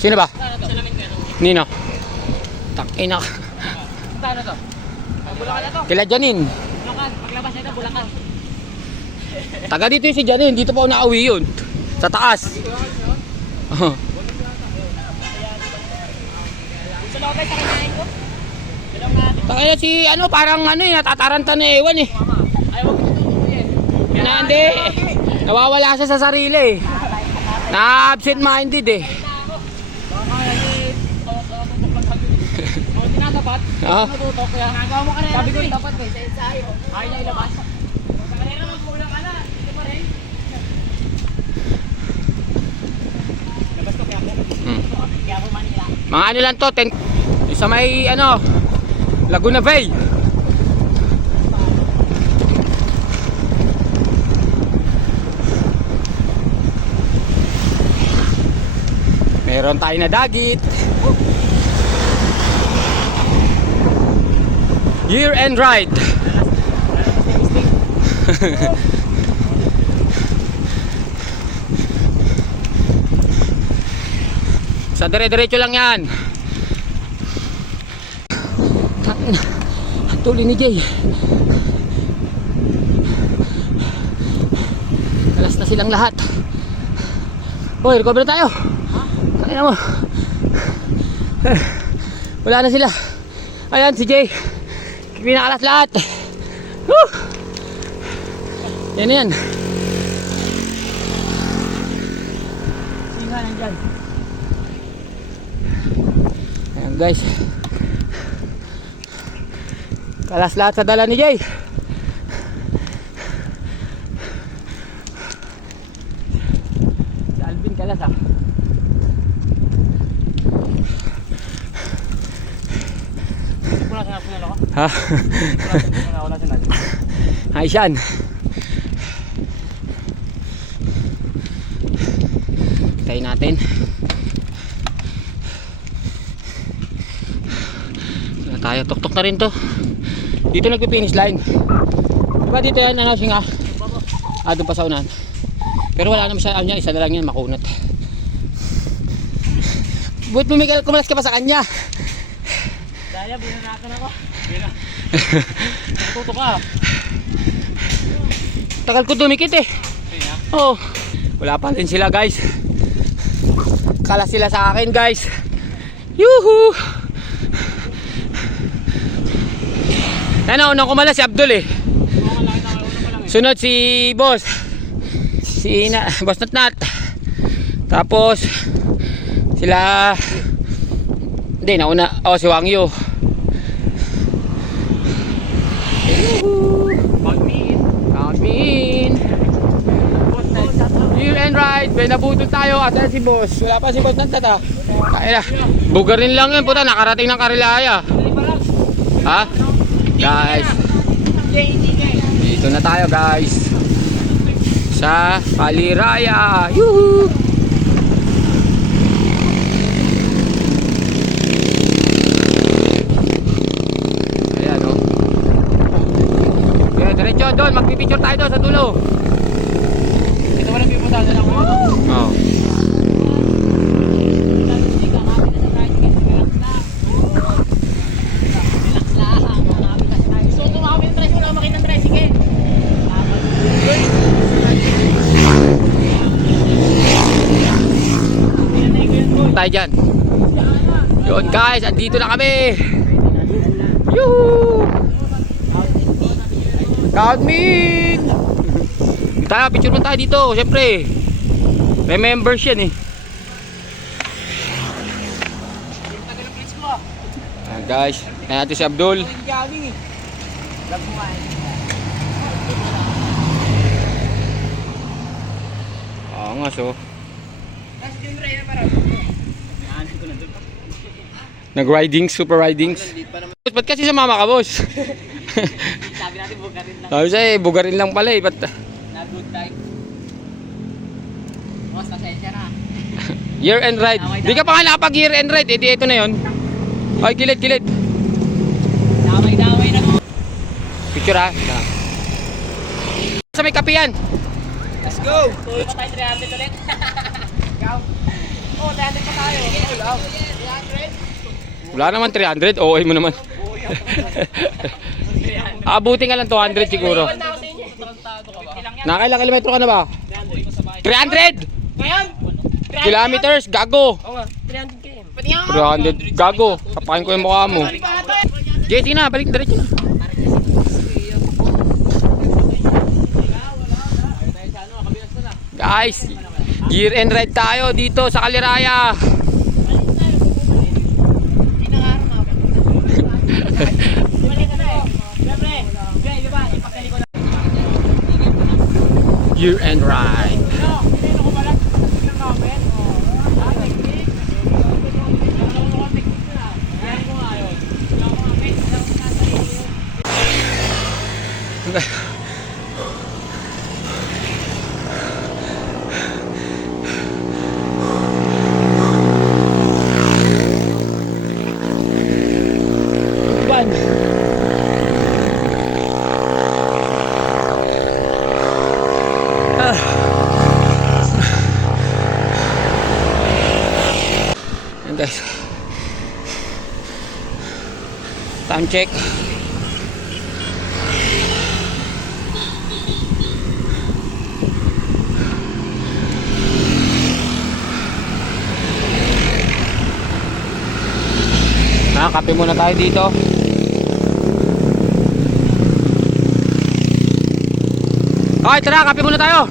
Sino ba? Salamin ko ito. Nino? Takina. Paano to? Bulacan na to. Kila Janine. Bulacan. Paglabas nito, Bulacan. Taga dito yung si Janine. Dito pa ako nakauwi yun. Sa taas. Oh. Gusto lang kayo sa kinain ko? Takina si ano, parang ano eh, natataranta na ewan eh. Ayaw ko ito yan. Hindi. Nawawala siya sa sarili eh. Na-absent minded eh. Kung tinatapat, Ah. natutok kaya nagawa mo ka na sabi ko tapat eh, sa ensayo. Ayaw na ilabas. Sa kanina magkulang ka na, dito pa rin. Labas ko kaya ako. Kaya ako Manila. Mga ano lang to, sa may ano, Laguna Bay. Meron tayo na dagit. Year end ride. Sa dire-diretso lang yan. Tuloy ni Jay. Kalas na silang lahat. Boy, recover na tayo. Kaya mo. Wala na sila. Ayan si Jay. Pinakalas lahat. Woo! Yan yan. Singa nandyan. Ayan guys. Kalas lahat sa dala ni Jay. Si Alvin kalas ah. Wala sa napunal ako. Ha? Wala sa napunal. Ay siyan. Tayo natin. Saan na tayo? Tuktok na rin to. Dito nagpi-finish line. Diba dito yan, ano, singa? Ah, doon pa sa unahan. Pero wala naman siya, ano, isa na lang yan, makunat. Buat mo Miguel, kumalas ka pa sa kanya. Daya, binanakan ako. Natuto ka. Tagal ko dumikit eh. Oh, wala pa rin sila guys. Kalas sila sa akin guys. Yuhu! Ano, unang kumala si Abdul eh. Sunod si Boss. Si Boss Natnat. Tapos sila hindi, nauna. Oh, si Wang Yu. Count me in. Year end ride. May nabutol tayo. At si Boss. Wala pa si Boss Natnat ah. Kaya na. Bugarin lang yan. Puta, nakarating ng Karilaya. Ha? Guys, dito na tayo guys sa Paliraya. Yuhu! Ayan o. Kaya diretso doon, magpipicture tayo doon sa dulo. Ito wala pipuntahan na lang ako. Oh. Tayo dyan. Yun guys, andito na kami. Yuhu! Count me in. Tayo, picture mo tayo dito. Siyempre may members yan eh. Ayan guys, ayan natin si Abdul. Oo nga so. Nag-ridings, super ridings. Ba't kasi sumama ka, boss? Sabi natin bugarin lang. Sabi siya eh, bugarin lang pala eh. Ba't? Na good time. Boss, pasensya na. Year end ride. Di ka pa nga nakapag year end ride. Eh di ito na yun. Ay, kilid, kilid. Damay-damay na mo. Picture ha. Sa may kape yan. Let's go! Tuloy pa tayo 300 ulit. Ikaw? Oh, 300 pa tayo. Wala naman 300. OA mo naman. Abutin ka lang 200 siguro. Nakailang kilometro ka na ba? 300! Ngayon? Kilometers, gago. Oo nga, 300 kayo. Pati nga. 300, gago. Kapakin ko yung mukha mo. Jay, sige na, balik diretso na. Guys, year end ride tayo dito sa Kaliraya. Year end ride. Ayan guys, time check. Kape muna tayo dito. Okay, tara, kape muna tayo.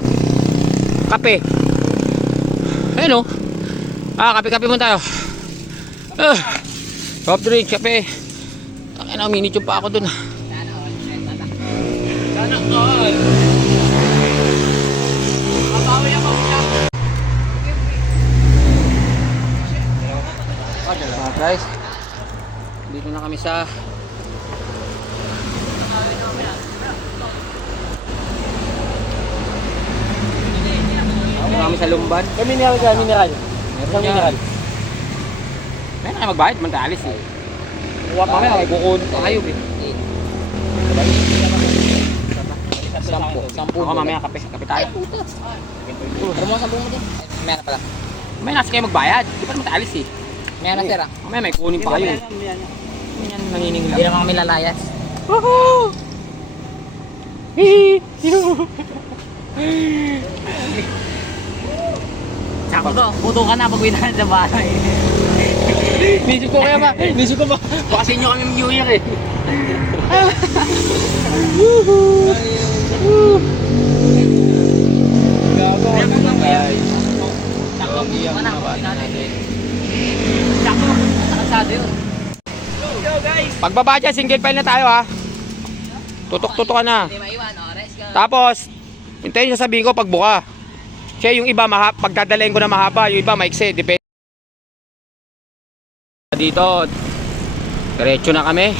Kape. Ayun o. Kape muna tayo. Soft drink, kape. Takina, minitube pa ako dun. Sana all. Mabawi ako siya. Guys, dito na kami sa kami sa Lumban. Mineral ka, mineral. Meron mineral. Meron na magbayad, magkaalis eh. Huwag Mamaya, kukunin pa kayo eh. Sampu. Ako mamaya kape tayo. Pero mo sampung mo din. Meron pala. Mamaya nasa kayo magbayad, di pa naman magkaalis eh. Meron sir. Mamaya may kunin pa kayo eh. Yan, naniningil. Hindi naman kami lalayas. Woohoo! Sakto, puto ka na pag uwi na sa bahay. Nisip ko ba? Kasi nyo kami New Year eh. Sakto yun. Yo guys! Pagbaba dyan, single file na tayo ha. Tutok-tutok ka na. Hindi maiwan, rest ka. Tapos, hintayin niyo sabihin ko pagbuka. Kaya yung iba, pagdadalayin ko na mahaba, yung iba maiksi. Depende. Dito, diretso na kami.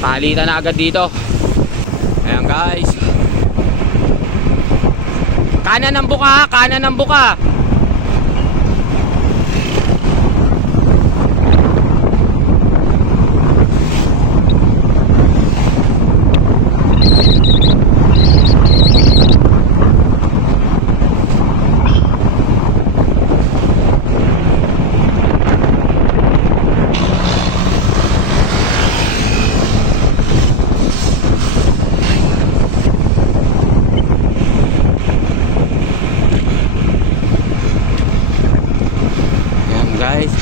Palitan na agad dito. Ayan guys. Kanan ng buka, kanan ng buka. Guys.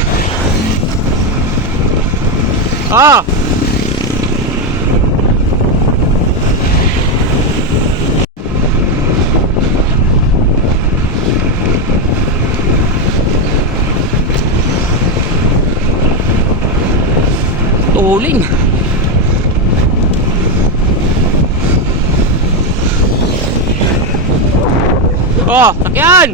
Tuling. Sakyan.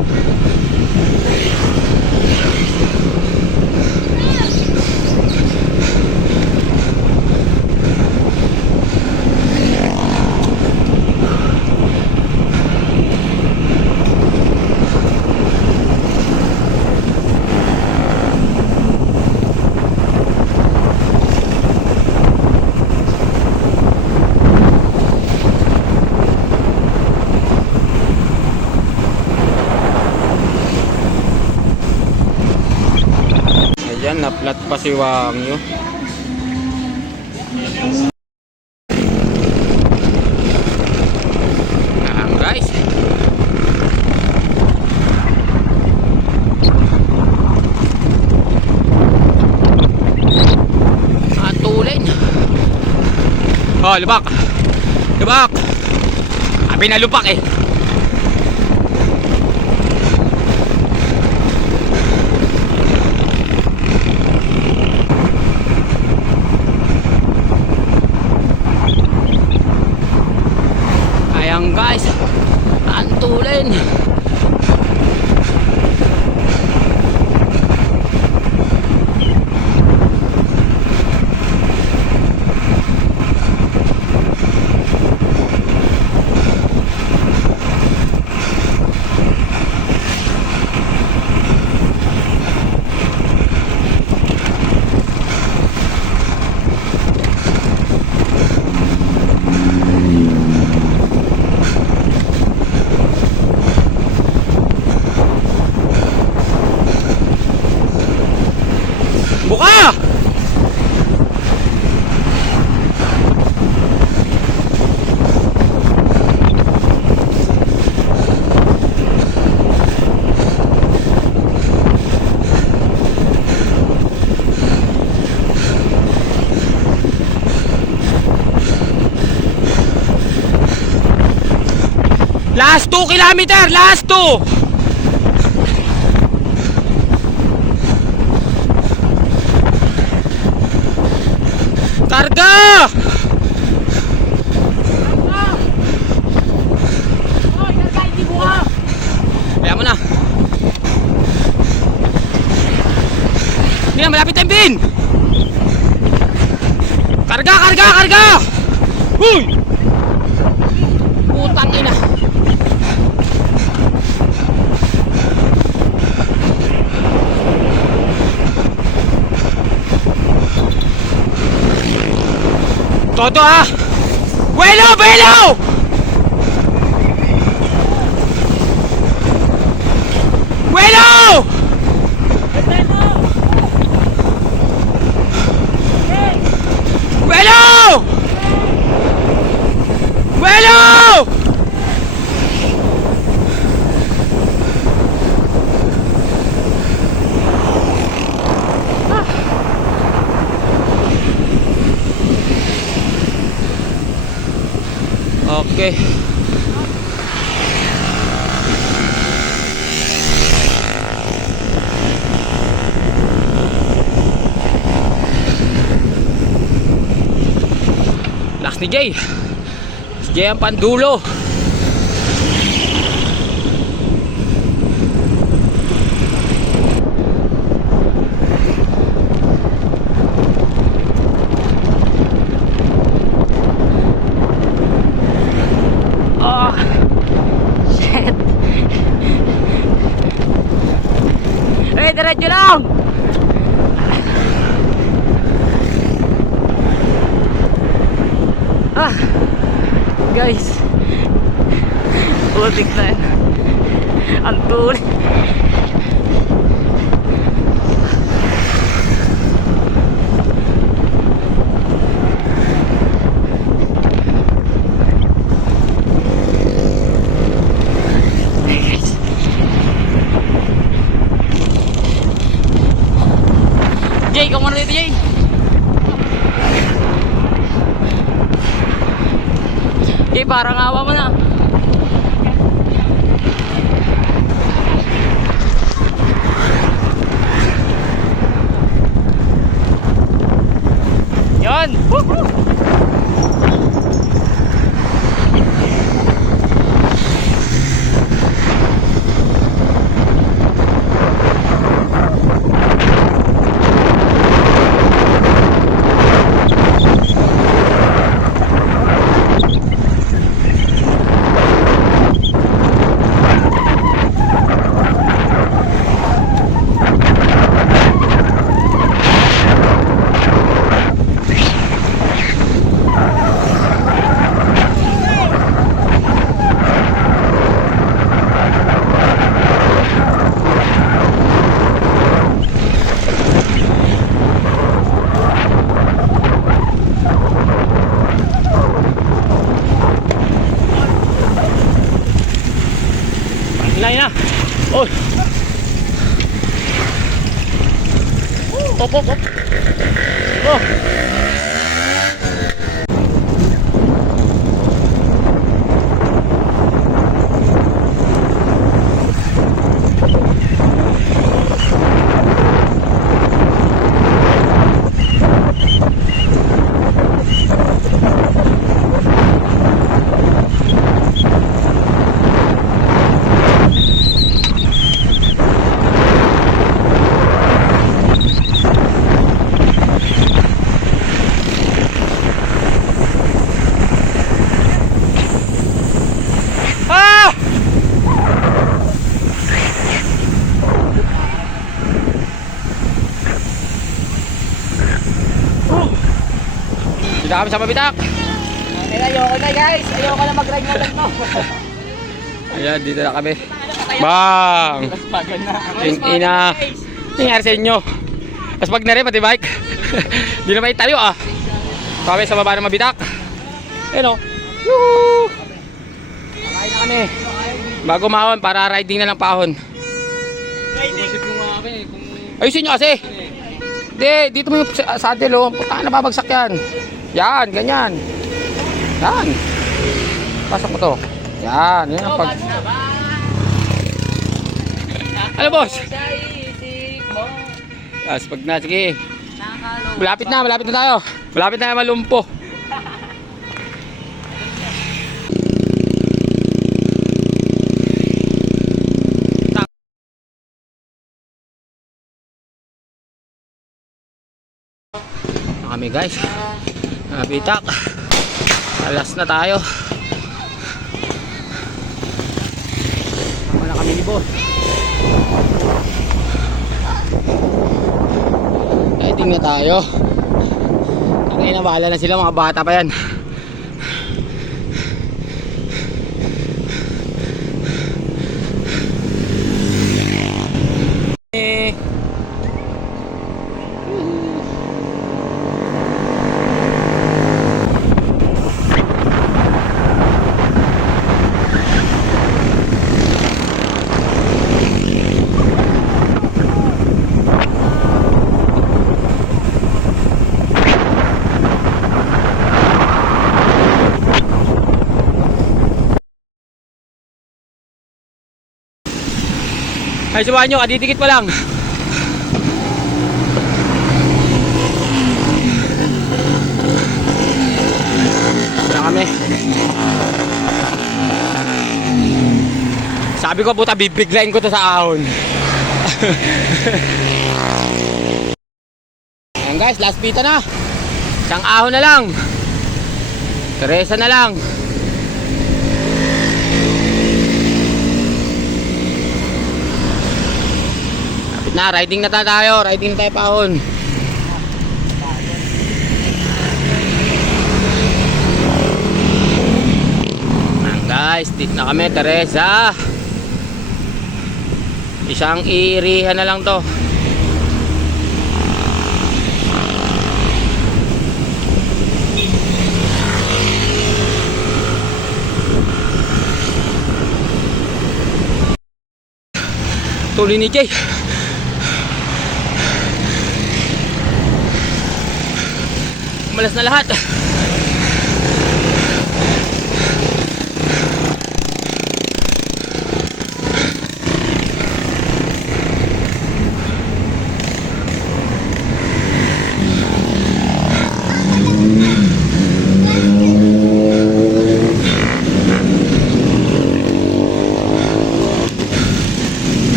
si Wang Yu. Ayan guys. Atulin. Oh, lubak. Lubak. Abi na lupak eh. Ayan guys, antulin. Buka! Last 2 kilometer, last 2. Karga! Oh, karga, hindi buka! Kaya mo na. Hindi na, malapit ang pin! Karga, karga, karga! Huy! Putang ina. Todo ha! Buelo! Buelo! Buelo! Buelo! Buelo! Okay. Last ni Jay. Si Jay ang pandulo. Oh, shit. Eh, diretso lang. Ah, guys, putik na yan. Ang tuloy. Jay, kung ano dito, Jay? Jay, parang awa mo na. Yan! Woohoo! op. Oh. Ah! Dito kami sa Mabitak. Ayoko na guys. Ayoko na mag-ride na lang no. Ayan, dito na kami. Bang! Pagan na. Ina. Nangyari sa inyo. Tapos pag na rin, pati bike. Hindi na may tayo ah. Kami sa baba ng Mabitak. Ayun o. Yuhuu! Kakain na kami. Bago mahon, para riding na lang pahon. Ayusin nyo kasi. Hindi, dito mo yung saddle o. Puta na babagsak yan. Yan, ganyan. Yan. Pasok mo to. Yan, yan ang pag... Ano boss? Tapos pag na, sige. Malapit na tayo. Malapit na malumpo. Kami guys. Nabitak. Alas na tayo. Tama na kami ni boss. Riding na tayo. Tangay na, bahala na sila, mga bata pa yan. Ay, subuhan nyo, kadidikit pa lang. Wala kami. Sabi ko, puta, bibiglayin ko to sa ahon. Ayan guys, last pita na. Isang ahon na lang. Teresa na lang. Na, riding na tayo, riding na tayo pahon. Ayan guys, dito na kami, Teresa. Isang irihan na lang to. Tuloy ni Jay. Malas na lahat.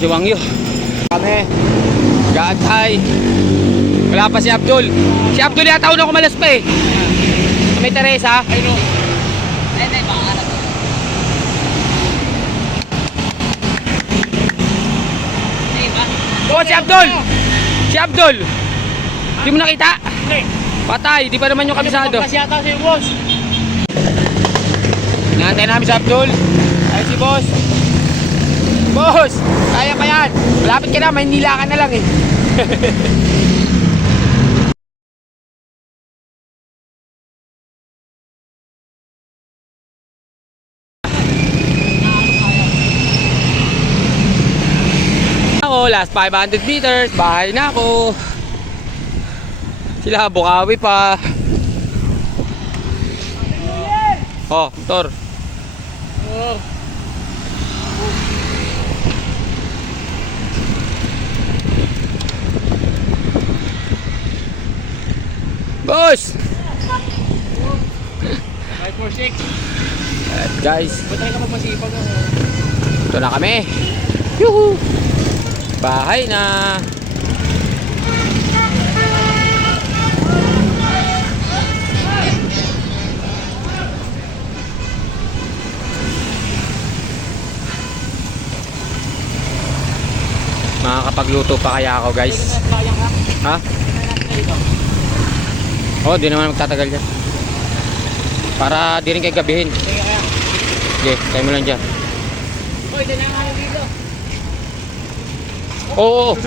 Si Wangyo. Kami. Gaatay. Wala pa si Abdul. Si Abdul yata una kumalas pa eh. May Teresa. Ay no. Ay, baka na. Ay ba? Oh, si Abdul. Si Abdul. Di mo nakita? Patay. Di pa naman yung kabisado. Kasi yata si boss. Nantay namin si Abdul. Ay si boss. Boss, kaya pa yan. Malapit ka na, Maynila ka na lang eh. Ako, last 500 meters, bahay na ako. Sila, Bukawi pa. Oh, Tor. Boss! 546. At guys, Butay ka magmasipag ako. ito na kami. Yuhu! Bahay na. Makakapagluto pa kaya ako guys. Sayang ka. Ha? Oh, di naman magtatagal dyan. Para di rin kayo gabihin. Sige kaya. Okay, tayo mo lang dyan. Hoy, dala nga dito. Oo.